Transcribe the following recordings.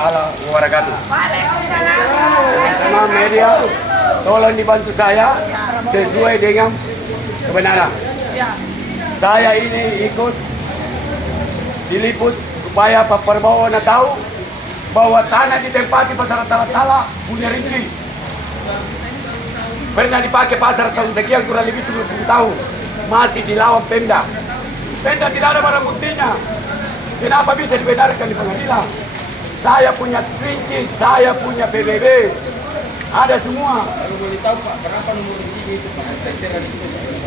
taala wabarakatuh. Waalaikumsalam. Teman media, tolong dibantu saya sesuai dengan kebenaran. Ya. Saya ini ikut diliput supaya Pak Prabowo tahu bahwa tanah ditempati pasar Tala-Tala punya Ringki. Pernah dipakai pasar tahun sekian kurang lebih 70 tahun. Masih dilawan Pemda. Pemda tidak ada barang buktinya. Kenapa bisa dibenarkan di pengadilan? Saya punya Ringki, saya punya PBB. Ada semua. Kalau boleh tahu Pak, kenapa nomor Ringki itu Pak?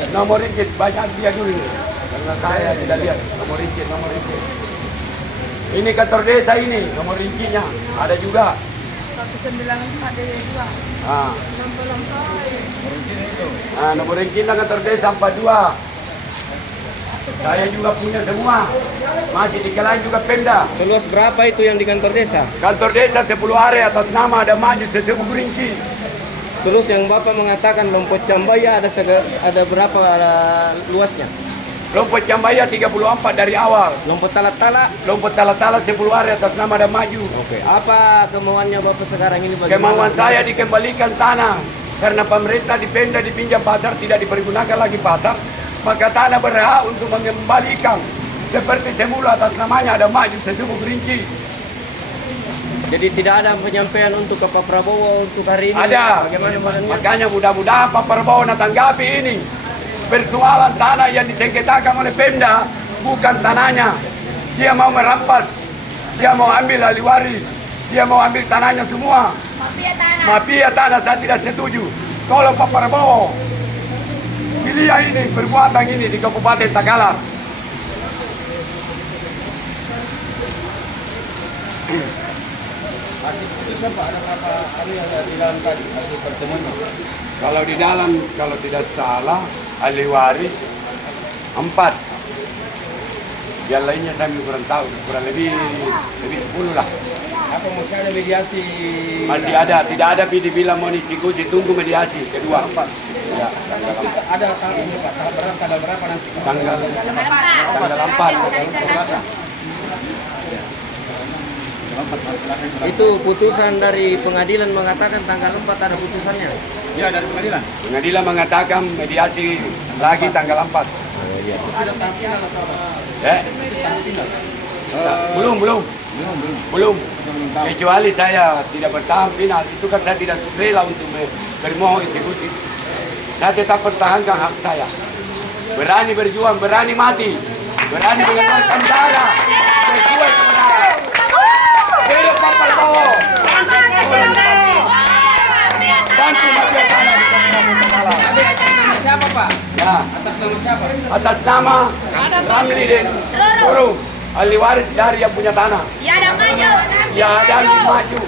Nomor Ringki banyak dia dulu. Karena saya tidak lihat nomor Ringki. Ini kantor desa ini, nomor Ringkinya. Ada juga. 194 DW2. Ah. Lompat-lompat. Nomor Ringkinya kantor desa 42. Saya juga punya semua. Masih dikelain juga Pemda. Seluas berapa itu yang di kantor desa? Kantor desa 10 area atas nama ada maju sesuatu Ringki. Terus yang Bapak mengatakan Lompot Cambaya ada berapa luasnya? Lompot Cambaya 34 dari awal. Lompot Tala-Tala? Lompot Tala-Tala 10 area atas nama ada maju. Oke. Apa kemauannya Bapak sekarang ini? Bagaimana? Kemauan saya dikembalikan tanah. Karena pemerintah di Pemda dipinjam pasar tidak dipergunakan lagi pasar. Maka tanah berhak untuk mengembalikan seperti semula atas namanya ada maju sesuatu Ringki. Jadi tidak ada penyampaian untuk ke Pak Prabowo untuk hari ini? Ada. Bagaimana Pak? Makanya mudah-mudahan Pak Prabowo tanggapi ini. Persoalan tanah yang disengketakan oleh Pemda bukan tanahnya. Dia mau merampas, dia mau ambil ahli waris, dia mau ambil tanahnya semua. Mafia tanah saya tidak setuju. Kalau Pak Prabowo pilih ini perbuatan ini di Kabupaten Takalar. Masih putuskan Pak, ada berapa hari yang di dalam tadi hasil pertemuannya? Kalau di dalam, kalau tidak salah, ahli waris 4. Yang lainnya saya kurang tahu, kurang lebih 10 lah. Apa masih ada mediasi? Masih ada, tidak ada dibilang mau diskusi, tunggu mediasi kedua. Ya, Ada tanggal ini Pak, tanggal berapa nanti? tanggal 4. Itu putusan dari pengadilan mengatakan tanggal 4 ada putusannya? Ya, dari pengadilan. Pengadilan mengatakan mediasi lagi tanggal 4. Sudah tahap final atau apa? Belum. Kecuali saya tidak bertahan final, itu kan saya tidak rela untuk bermohon eksekusi. Saya tetap pertahankan hak saya. Berani berjuang, berani mati, berani mengeluarkan darah sesuai kebenaran. Hidup Pak Prabowo. Bantu mafia tanah di Kabupaten Takalar. Atas nama siapa Pak? Ya, Atas nama siapa? atas nama Ramli dan Roro, ahli waris dari yang punya tanah. Ya ada maju. Ya, dan maju.